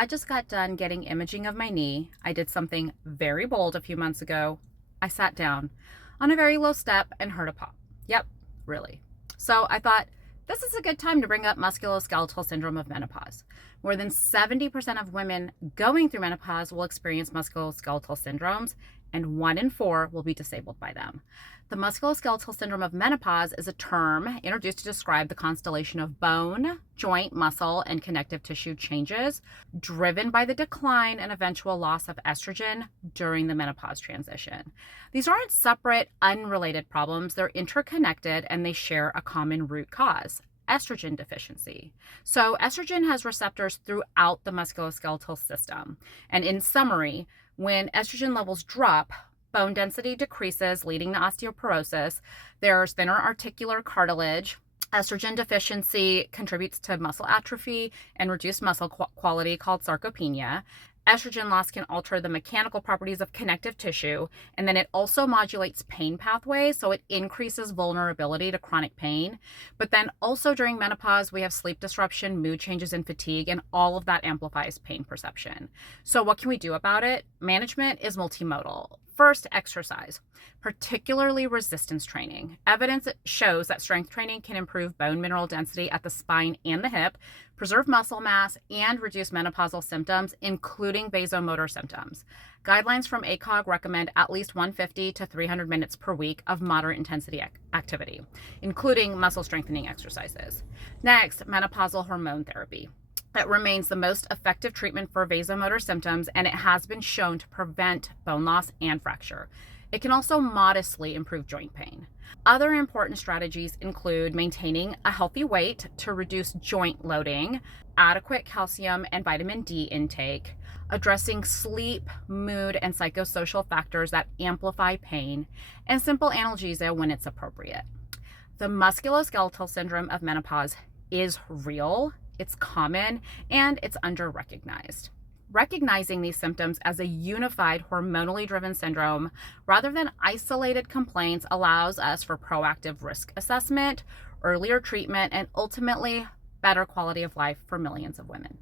I just got done getting imaging of my knee. I did something very bold a few months ago. I sat down on a very low step and heard a pop. Yep, really. So I thought, this is a good time to bring up musculoskeletal syndrome of menopause. More than 70% of women going through menopause will experience musculoskeletal syndromes, and 1 in 4 will be disabled by them. The musculoskeletal syndrome of menopause is a term introduced to describe the constellation of bone, joint, muscle, and connective tissue changes driven by the decline and eventual loss of estrogen during the menopause transition. These aren't separate, unrelated problems. They're interconnected and they share a common root cause: estrogen deficiency. So estrogen has receptors throughout the musculoskeletal system. And in summary, when estrogen levels drop, bone density decreases, leading to osteoporosis. There's thinner articular cartilage. Estrogen deficiency contributes to muscle atrophy and reduced muscle quality, called sarcopenia. Estrogen loss can alter the mechanical properties of connective tissue, and then it also modulates pain pathways, so it increases vulnerability to chronic pain. But then also during menopause, we have sleep disruption, mood changes, and fatigue, and all of that amplifies pain perception. So what can we do about it? Management is multimodal. First, exercise, particularly resistance training. Evidence shows that strength training can improve bone mineral density at the spine and the hip, preserve muscle mass, and reduce menopausal symptoms, including vasomotor symptoms. Guidelines from ACOG recommend at least 150 to 300 minutes per week of moderate intensity activity, including muscle strengthening exercises. Next, menopausal hormone therapy. It remains the most effective treatment for vasomotor symptoms, and it has been shown to prevent bone loss and fracture. It can also modestly improve joint pain. Other important strategies include maintaining a healthy weight to reduce joint loading, adequate calcium and vitamin D intake, addressing sleep, mood, and psychosocial factors that amplify pain, and simple analgesia when it's appropriate. The musculoskeletal syndrome of menopause is real. It's common, and it's under-recognized. Recognizing these symptoms as a unified hormonally driven syndrome rather than isolated complaints allows us for proactive risk assessment, earlier treatment, and ultimately better quality of life for millions of women.